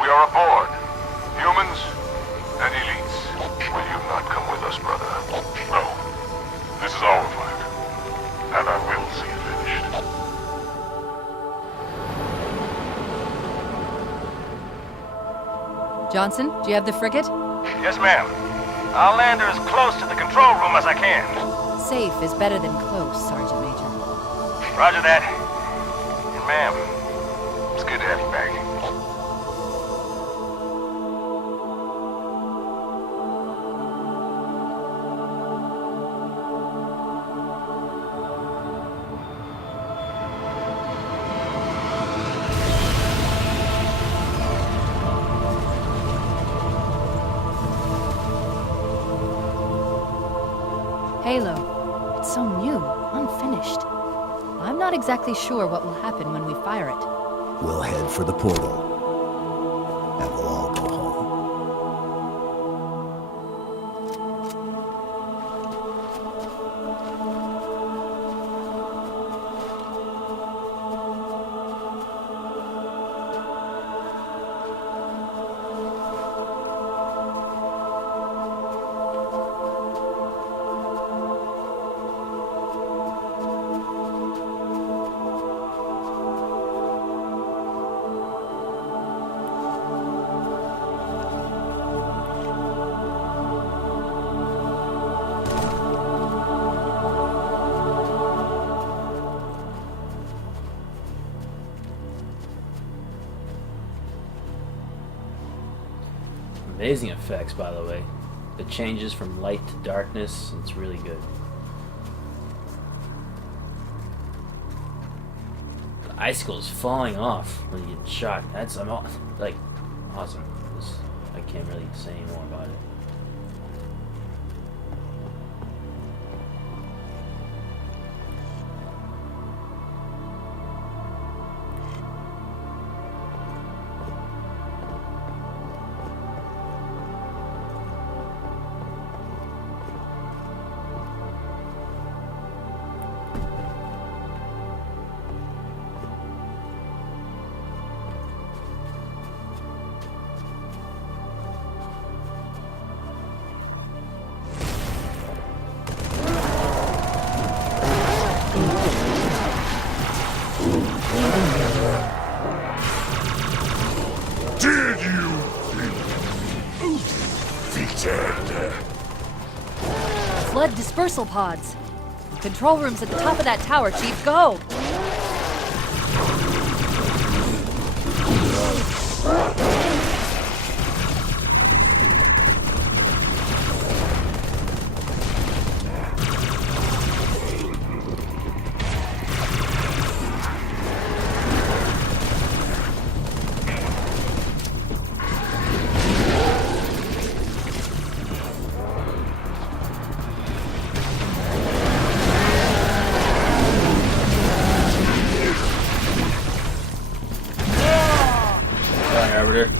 We are aboard. Humans and elites. Will you not come with us, brother? No. This is our fight. And I will see it finished. Johnson, do you have the frigate? Yes, ma'am. I'll land her as close to the control room as I can. Safe is better than close, Sergeant Major. Roger that. And ma'am, it's good to have you back. Halo. It's so new, unfinished. I'm not exactly sure what will happen when we fire it. We'll head for the portal, and we'll all go home. Amazing effects, by the way. The changes from light to darkness, it's really good. The icicle is falling off when you get shot. That's like awesome. I can't really say any more about it. Did you defeated? Flood dispersal pods. The control room's at the top of that tower, Chief. Go! Arbiter.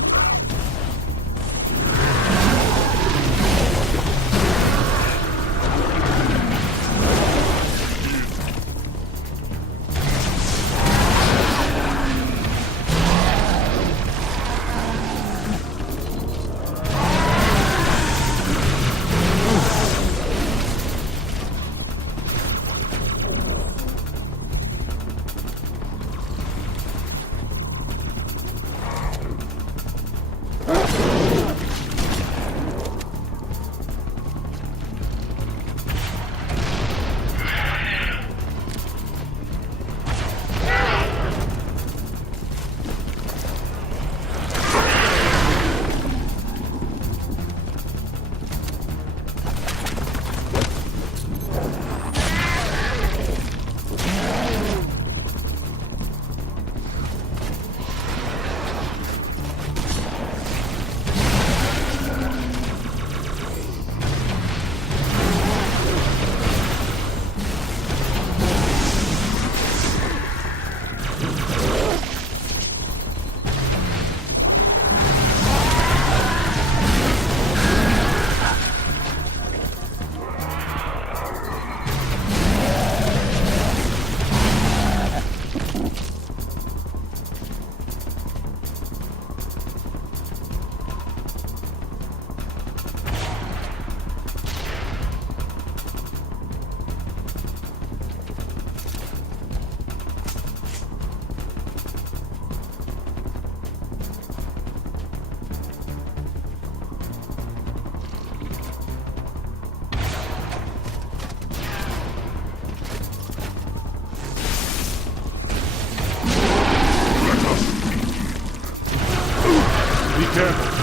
careful.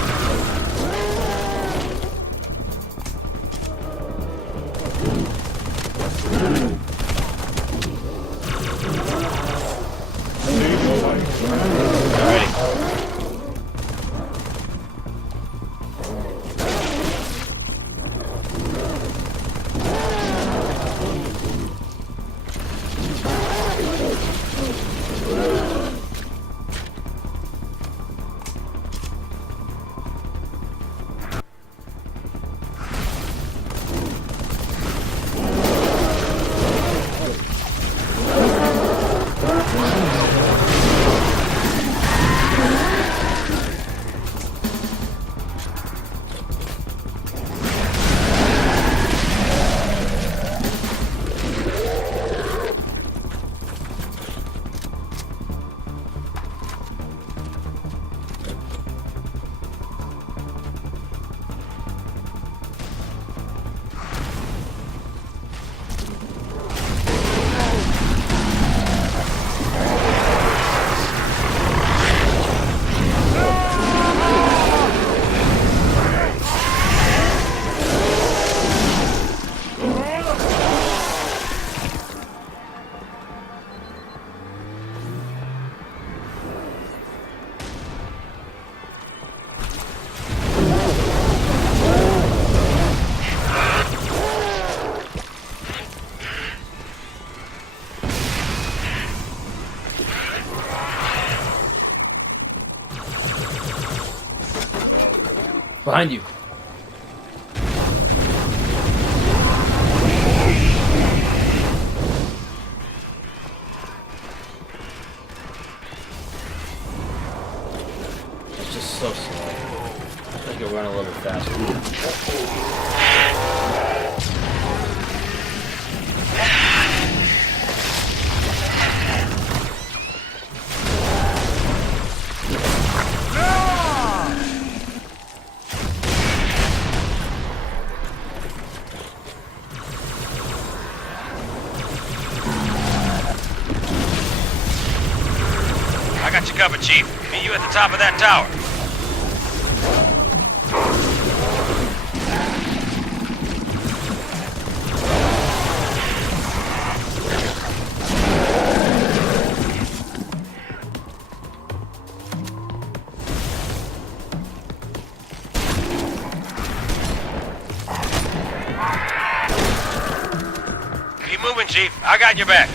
Alrighty. Behind you. It's just so slow. I think it'll run a little bit faster. I got you covered, Chief. Meet you at the top of that tower. Keep moving, Chief. I got your back.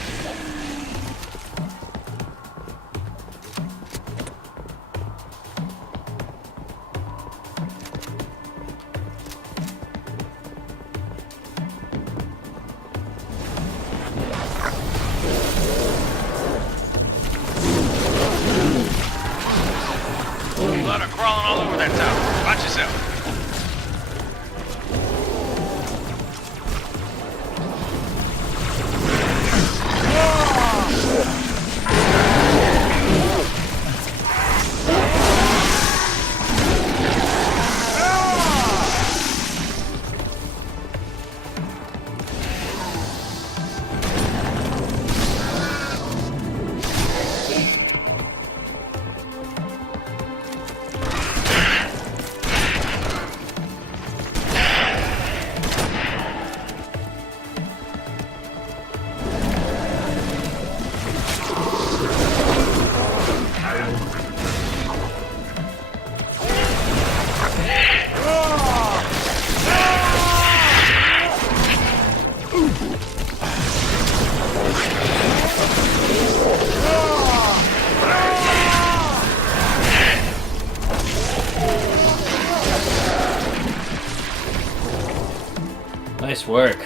Blood are crawling all over that tower. Watch yourself. Nice work.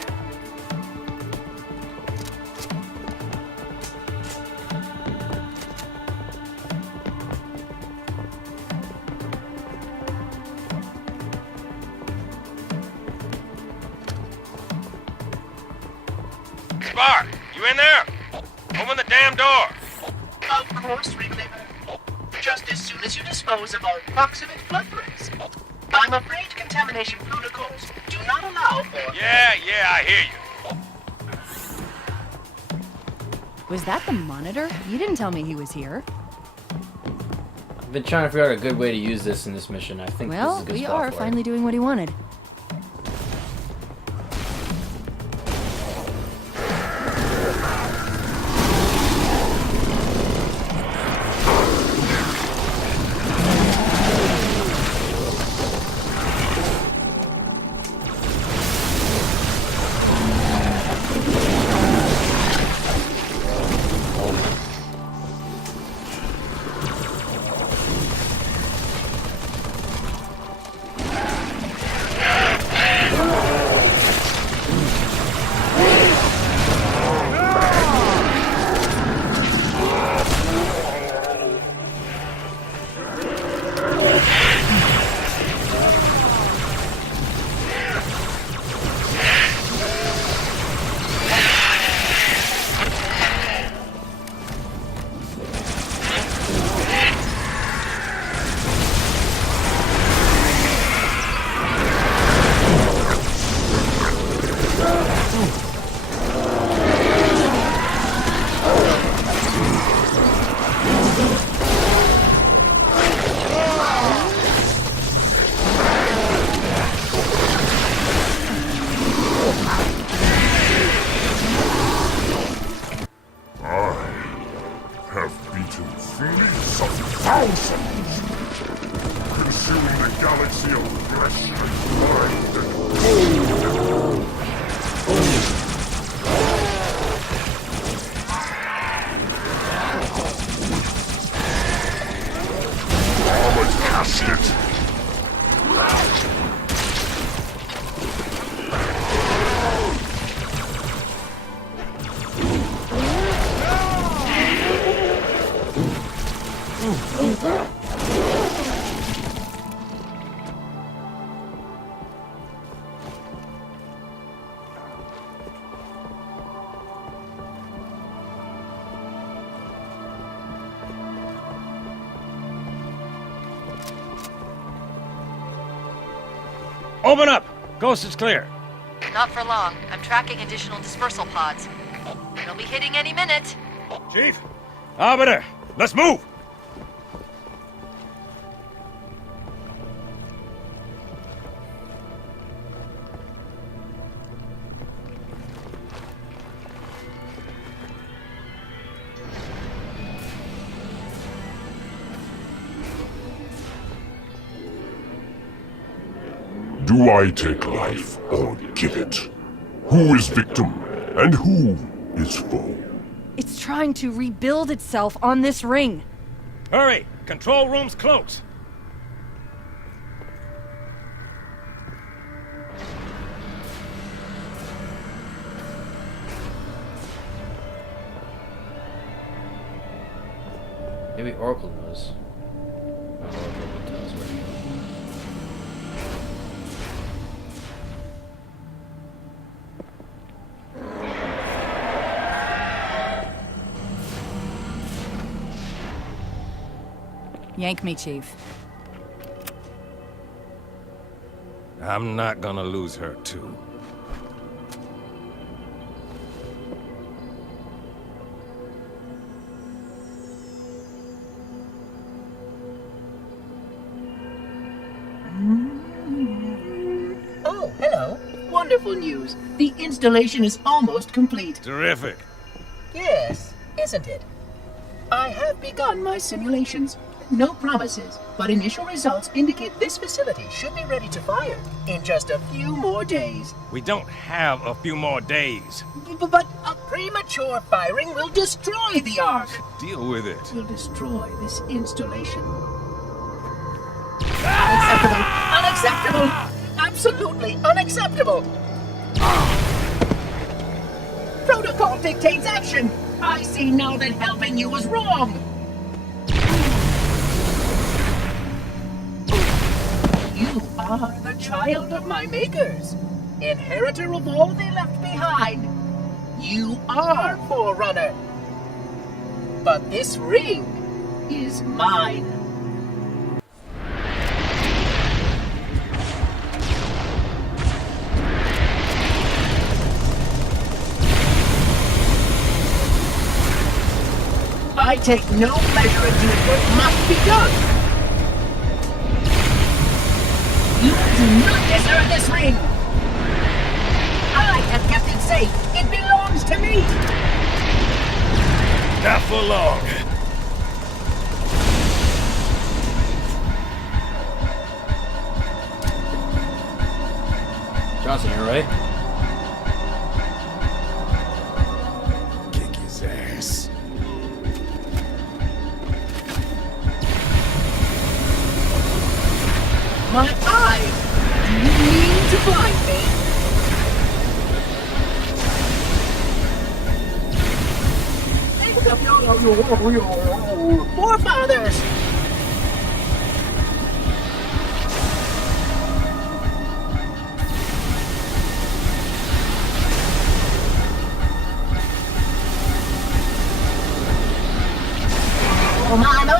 Spark, you in there? Open the damn door. Of course, Ringleader. Just as soon as you dispose of our proximate blood race. I'm afraid contamination protocols do not allow for... Yeah, I hear you. Was that the Monitor? You didn't tell me he was here. been trying to figure out a good way to use this in this mission. I think this is Well, a good we spot are for finally it. doing what he wanted. Have beaten fleets of thousands, consuming the galaxy of flesh and mind and gold. Armored casket. Open up! Coast is clear. Not for long. I'm tracking additional dispersal pods. They'll be hitting any minute. Chief, Arbiter, let's move! Do I take life or give it? Who is victim and who is foe? It's trying to rebuild itself on this ring. Hurry! Control room's close! Maybe Oracle knows. Oracle would tell us where to go. Yank me, Chief. I'm not gonna lose her, too. Oh, hello. Wonderful news. The installation is almost complete. Terrific. Yes, isn't it? I have begun my simulations. No promises, but initial results indicate this facility should be ready to fire in just a few more days. We don't have a few more days. But a premature firing will destroy the Ark. Deal with it. Will destroy this installation. Unacceptable! Unacceptable! Absolutely unacceptable! Protocol dictates action! I see now that helping you was wrong! You are the child of my makers, inheritor of all they left behind. You are Forerunner. But this ring is mine. I take no pleasure in doing what must be done. You do not deserve this ring! I have kept it safe! It belongs to me! Not for long. Johnson here, right? Kick his ass. My eyes! Do you mean to blind me? Think of your forefathers! Oh my lord!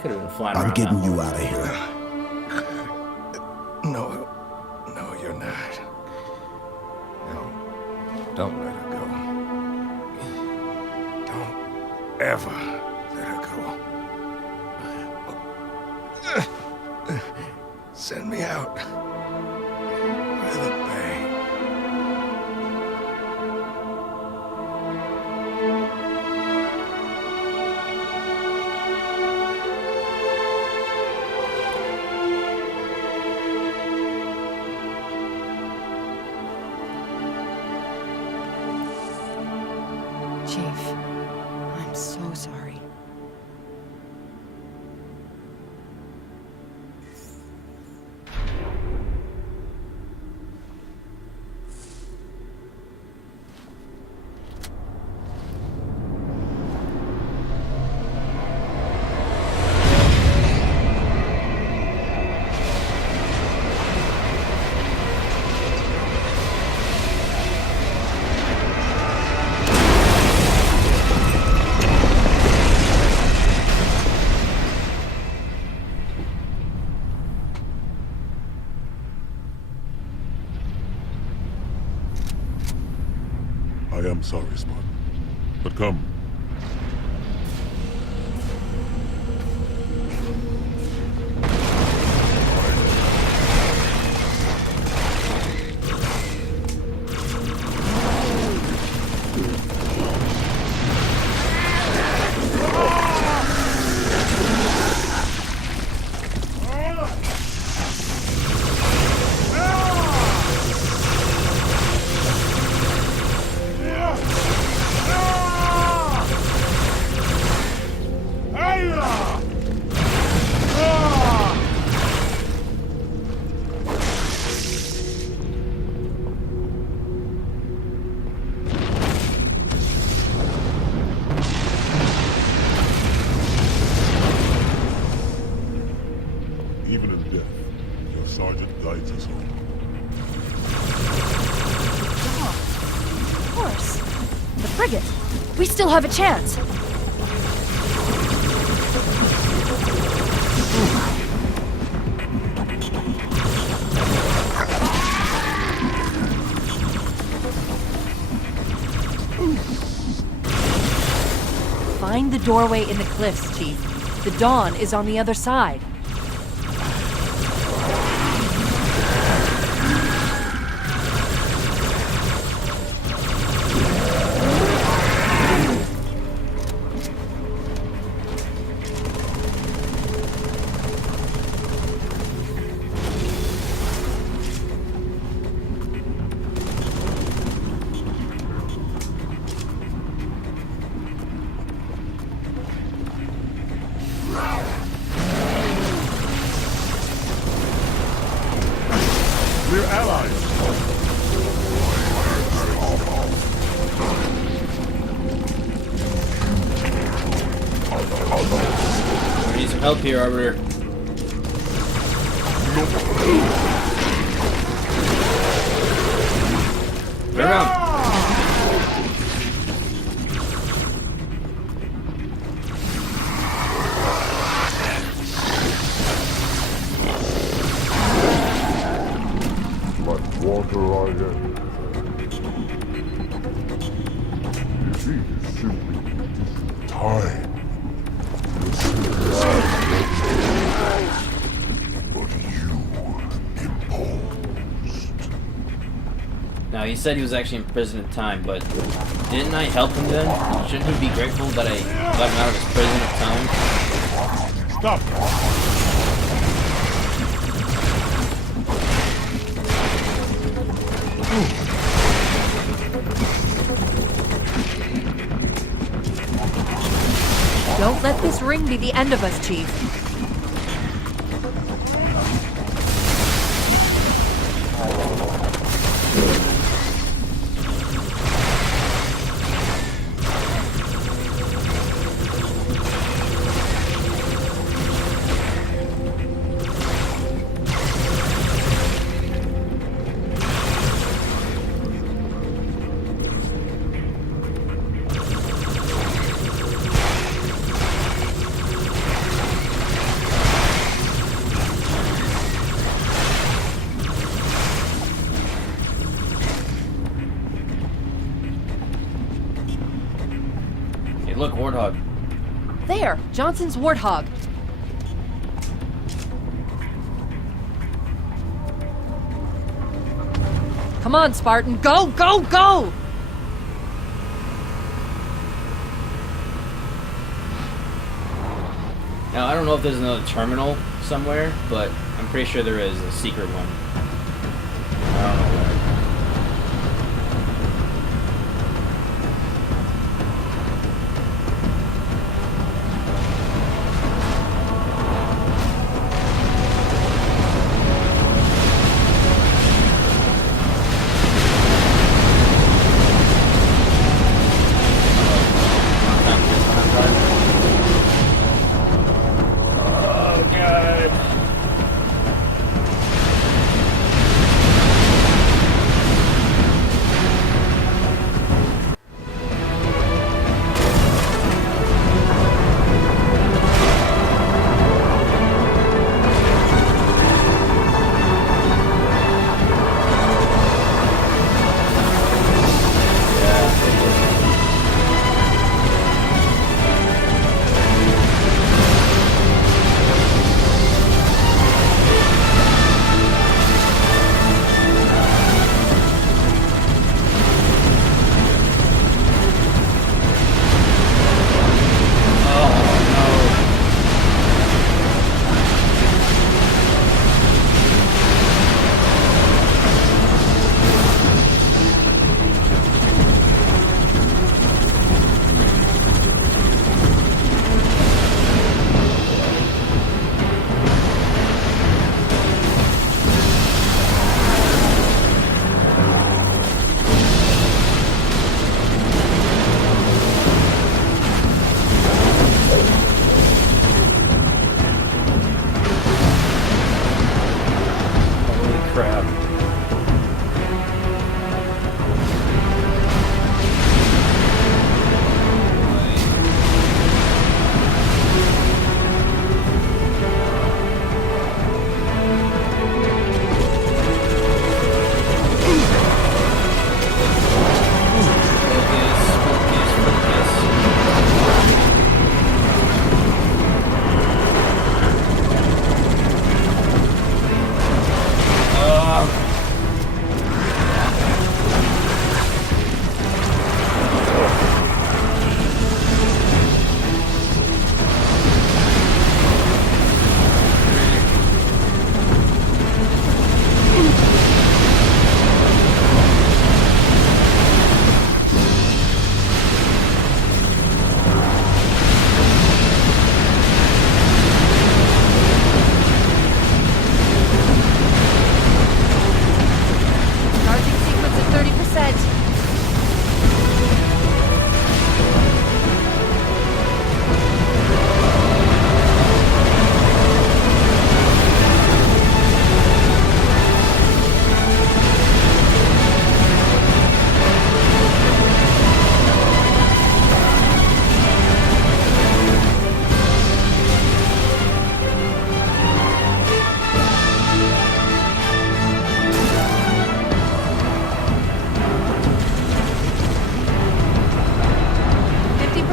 Could have been flying I'm around getting that you whole- out of here. No, no, you're not. No, don't let her go. Don't ever let her go. Send me out with a bang. Chief, I'm so sorry. I am sorry, Spot. But come. Even in death, your sergeant guides us home. Of course. The frigate. We still have a chance. Find the doorway in the cliffs, Chief. The dawn is on the other side. We're allies! We need some help here, Arbiter. Turn around. am. Defeat is simply time. You're civilized, but you imposed. Now, he said he was actually in prison at time, but didn't I help him then? Shouldn't he be grateful that I got him out of his prison at time? Stop! Don't let this ring be the end of us, Chief. Hey, look, Warthog. There! Johnson's Warthog. Come on, Spartan. Go, go, go! Now, I don't know if there's another terminal somewhere, but I'm pretty sure there is a secret one. I don't know where. Oh, God.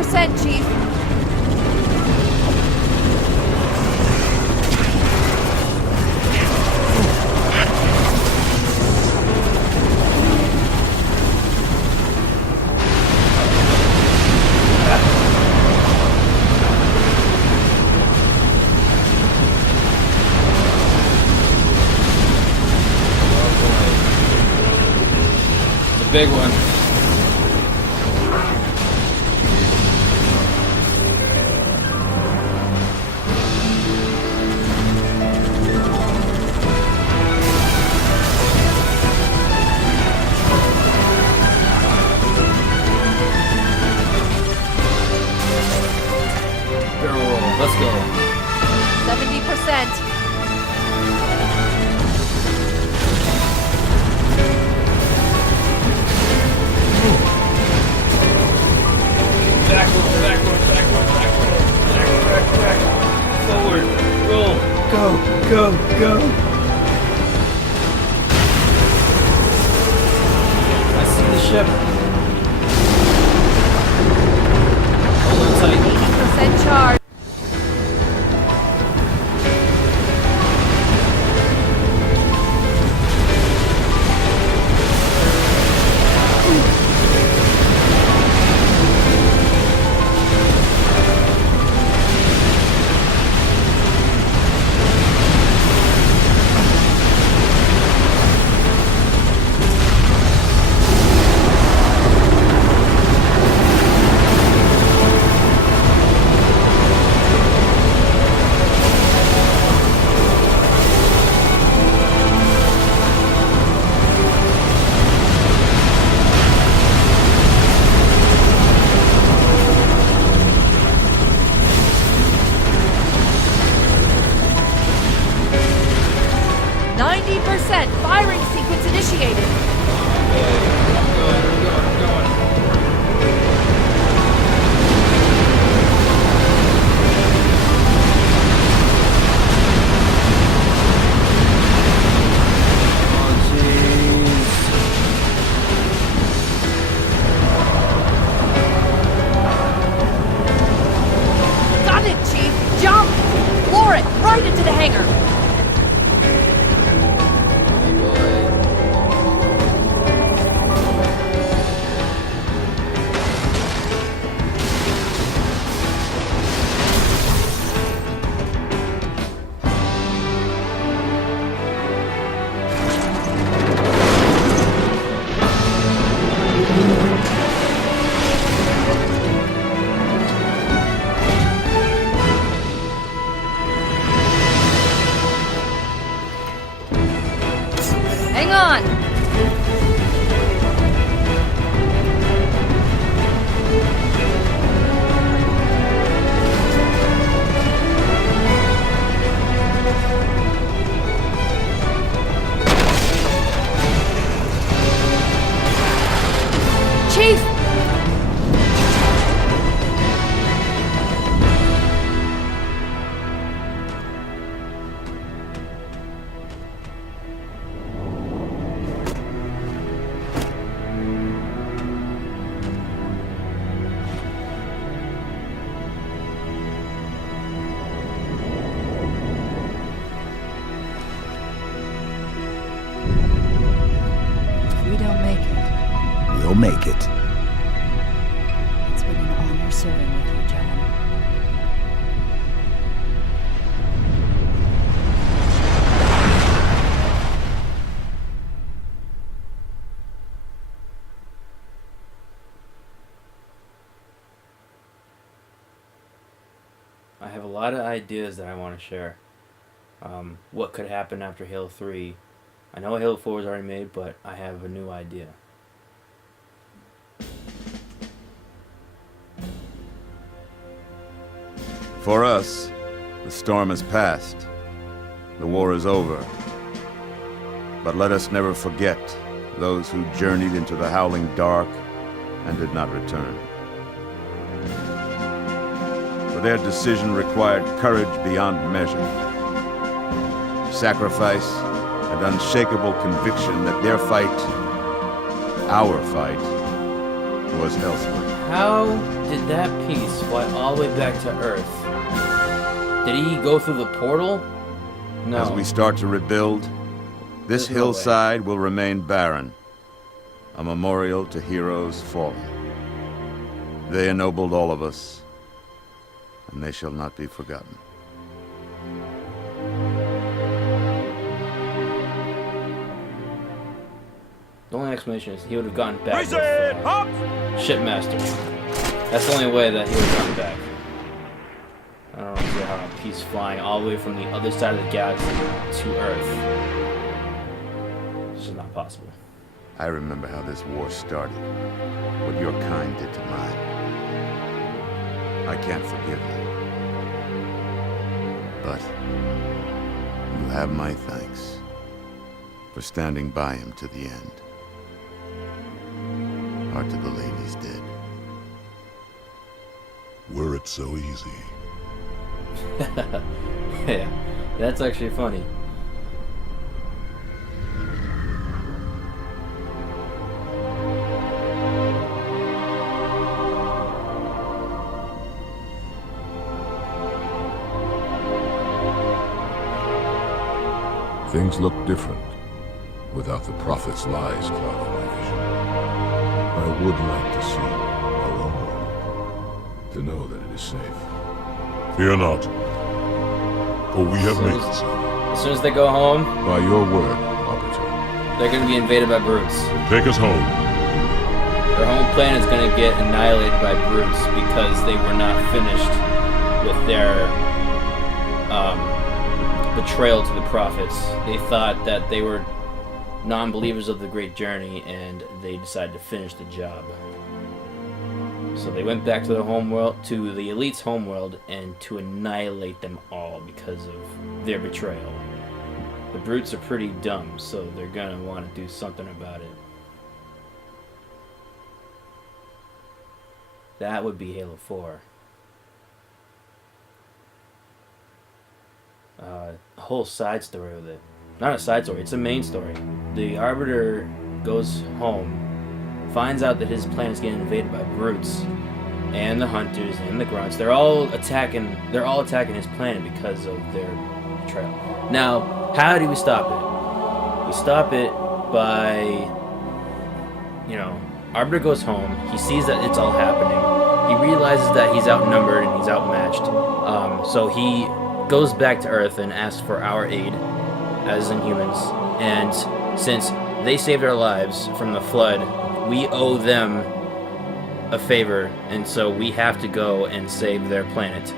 70%, Chief. Big one. Barrel roll. Let's go. 70%. Back. Forward. Roll. Go. I see the ship. Hold on tight. 80% charge. Firing sequence initiated. I'm going. Oh, jeez. Got it, Chief. Jump. Floor it right into the hangar. Hang on! Chief! We don't make it. We'll make it. It's been an honor serving with you, John. I have a lot of ideas that I want to share. What could happen after Halo 3? I know Halo 4 was already made, but I have a new idea. For us, the storm has passed. The war is over. But let us never forget those who journeyed into the howling dark and did not return. For their decision required courage beyond measure, sacrifice, and unshakable conviction that their fight, our fight, was elsewhere. How did that piece fly all the way back to Earth? Did he go through the portal? No. As we start to rebuild, this There's no hillside will remain barren, a memorial to heroes fallen. They ennobled all of us, and they shall not be forgotten. The only explanation is he would have gone back with Shipmaster. That's the only way that he would have gone back. I don't see how he's flying all the way from the other side of the galaxy to Earth. This is not possible. I remember how this war started, what your kind did to mine. I can't forgive you. But you have my thanks for standing by him to the end. Hard to believe he's dead. Were it so easy. Yeah, that's actually funny. Things look different without the Prophet's lies clouding my vision. I would like to see our own world, to know that it is safe. Fear not, for we have made it so. As soon as they go home, By your word, Arbiter. they're going to be invaded by brutes. Take us home. Their home planet is going to get annihilated by brutes because they were not finished with their betrayal to the prophets. They thought that they were non-believers of the Great Journey, and they decided to finish the job. So they went back to their homeworld, to the elite's homeworld, and to annihilate them all because of their betrayal. The brutes are pretty dumb, so they're gonna want to do something about it. That would be Halo 4. A whole side story with it. Not a side story, it's a main story. The Arbiter goes home, finds out that his planet's getting invaded by brutes, and the hunters and the grunts. They're all attacking his planet because of their betrayal. Now, how do we stop it? We stop it by, Arbiter goes home, he sees that it's all happening. He realizes that he's outnumbered and he's outmatched. So he goes back to Earth and asks for our aid as Inhumans. And since they saved our lives from the flood, we owe them a favor, and so we have to go and save their planet.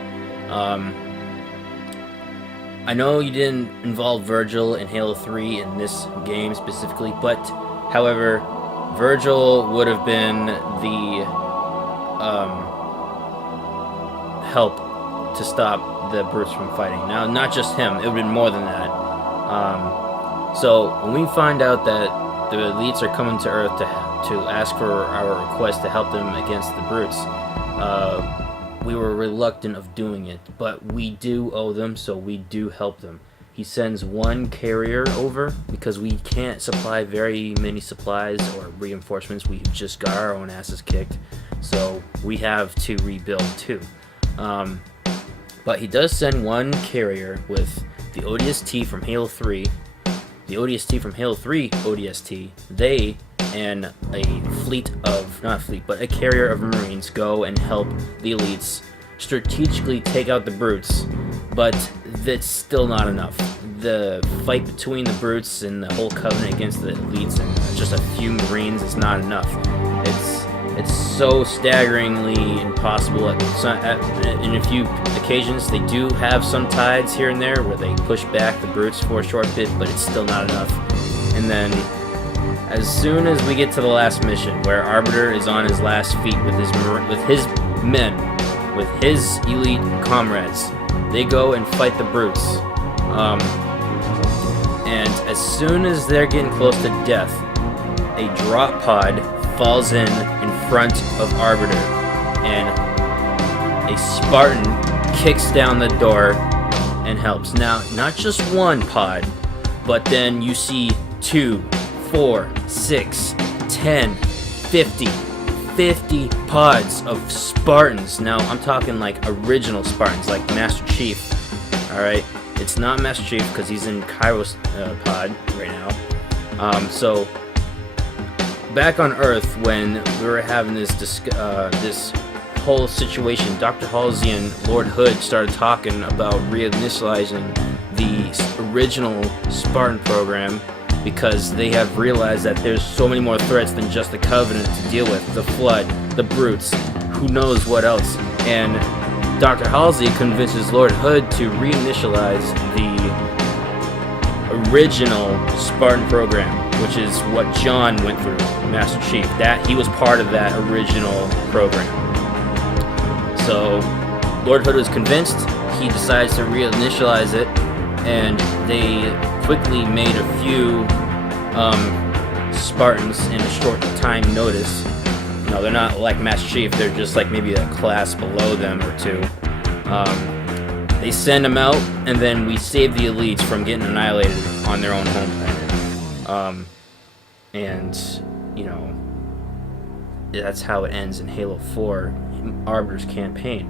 I know you didn't involve Virgil in Halo 3 in this game specifically, but however, Virgil would have been the help to stop the brutes from fighting. Now, not just him, it would have been more than that. So when we find out that the elites are coming to Earth to ask for our request to help them against the brutes, we were reluctant of doing it, but we do owe them, so we do help them. He sends one carrier over because we can't supply very many supplies or reinforcements. We just got our own asses kicked, so we have to rebuild too. But he does send one carrier with the ODST from Halo 3, the ODST from Halo 3 ODST. They and a carrier of Marines go and help the elites strategically take out the brutes, but that's still not enough. The fight between the brutes and the whole covenant against the elites and just a few Marines is not enough. It's so staggeringly impossible. In a few occasions, they do have some tides here and there where they push back the brutes for a short bit, but it's still not enough. And then, as soon as we get to the last mission, where Arbiter is on his last feet with his men, with his elite comrades, they go and fight the brutes. And as soon as they're getting close to death, a drop pod falls in front of Arbiter, and a Spartan kicks down the door and helps. Now, not just one pod, but then you see 2, 4, 6, 10, 50, 50 pods of Spartans. Now, I'm talking like original Spartans, like Master Chief. Alright? It's not Master Chief because he's in Kairos pod right now. So, back on Earth, when we were having this whole situation, Dr. Halsey and Lord Hood started talking about reinitializing the original Spartan program because they have realized that there's so many more threats than just the Covenant to deal with. The Flood, the Brutes, who knows what else. And Dr. Halsey convinces Lord Hood to reinitialize the original Spartan program, which is what John went through, Master Chief. That he was part of that original program. So Lord Hood was convinced. He decides to reinitialize it, and they quickly made a few Spartans in a short time notice. No, they're not like Master Chief. They're just like maybe a class below them or two. They send them out, and then we save the elites from getting annihilated on their own home planet. And, you know, that's how it ends in Halo 4, Arbiter's campaign.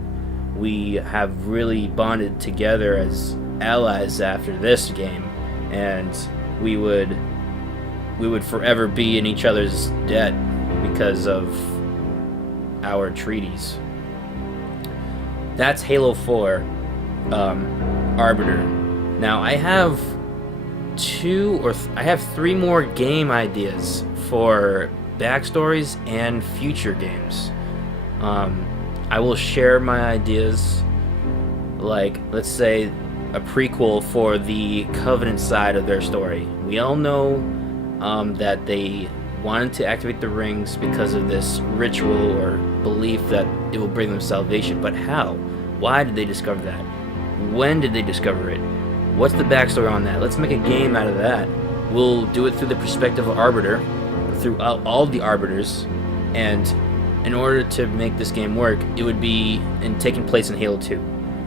We have really bonded together as allies after this game, and we would forever be in each other's debt because of our treaties. That's Halo 4, Arbiter. Now I have three more game ideas for backstories and future games. I will share my ideas, like, let's say, a prequel for the Covenant side of their story. We all know that they wanted to activate the rings because of this ritual or belief that it will bring them salvation. But how? Why did they discover that? When did they discover it? What's the backstory on that? Let's make a game out of that. We'll do it through the perspective of Arbiter, through all the Arbiters, and in order to make this game work, it would be taking place in Halo 2.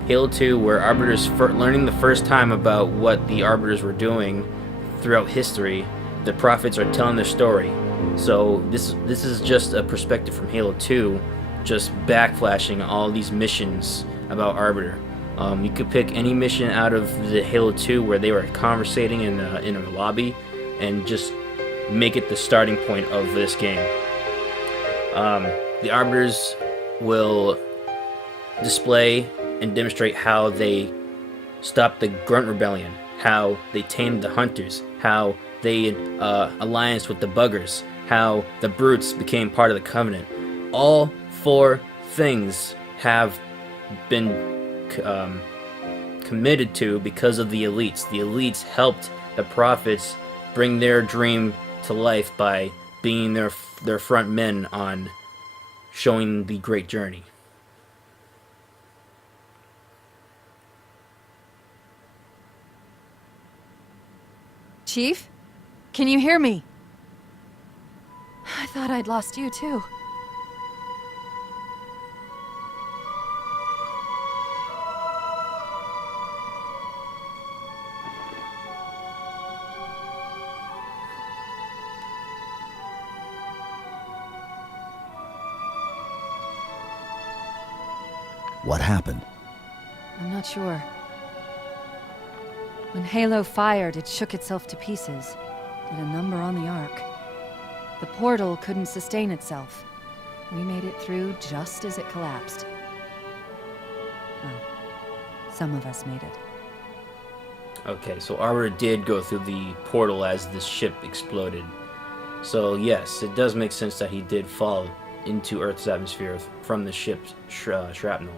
Halo 2, where Arbiters learning the first time about what the Arbiters were doing throughout history. The Prophets are telling their story. So this is just a perspective from Halo 2, just backflashing all these missions about Arbiter. You could pick any mission out of the Halo 2 where they were conversating in a lobby, and just make it the starting point of this game. The Arbiters will display and demonstrate how they stopped the Grunt Rebellion, how they tamed the Hunters, how they allianced with the Buggers, how the Brutes became part of the Covenant. All four things have been committed to because of the elites. The elites helped the Prophets bring their dream to life by being their front men on showing the great journey. Chief? Can you hear me? I thought I'd lost you too. What happened? I'm not sure. When Halo fired, it shook itself to pieces. Did a number on the Ark. The portal couldn't sustain itself. We made it through just as it collapsed. Well, some of us made it. Okay, so Arbiter did go through the portal as the ship exploded. So yes, it does make sense that he did fall into Earth's atmosphere from the ship's shrapnel.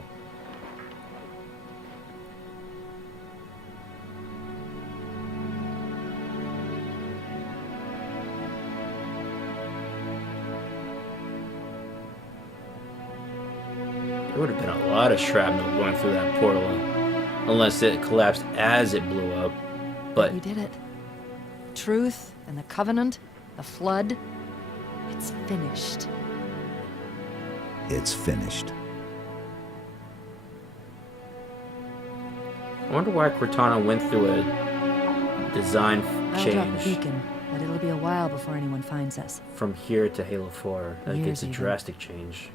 There would have been a lot of shrapnel going through that portal, unless it collapsed as it blew up. But we did it. Truth and the Covenant, the Flood. It's finished. It's finished. I wonder why Cortana went through a design I'll change. drop a beacon. but it'll be a while before anyone finds us. From here to Halo 4, that Years gets a even. drastic change.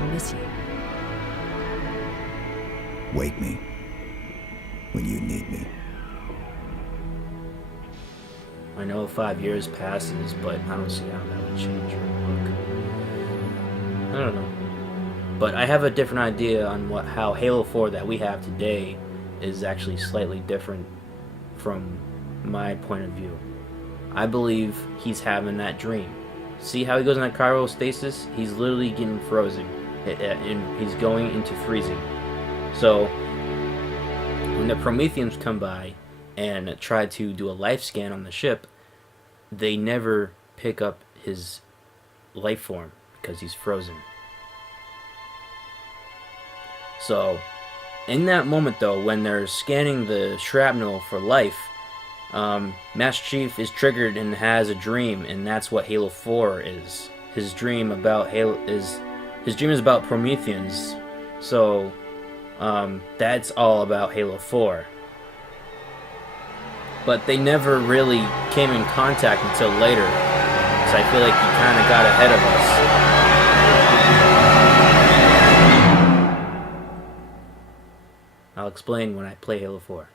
I'll miss you. Wake me when you need me. I know 5 years passes, but I don't see how that would change your look. I don't know. But I have a different idea on how Halo 4 that we have today is actually slightly different from my point of view. I believe he's having that dream. See how he goes in that cryostasis? He's literally getting frozen. And he's going into freezing. So, when the Prometheans come by and try to do a life scan on the ship, they never pick up his life form because he's frozen. So, in that moment though, when they're scanning the shrapnel for life, Master Chief is triggered and has a dream, and that's what Halo 4 is. His dream is about Prometheans. So, that's all about Halo 4. But they never really came in contact until later, so I feel like he kind of got ahead of us. I'll explain when I play Halo 4.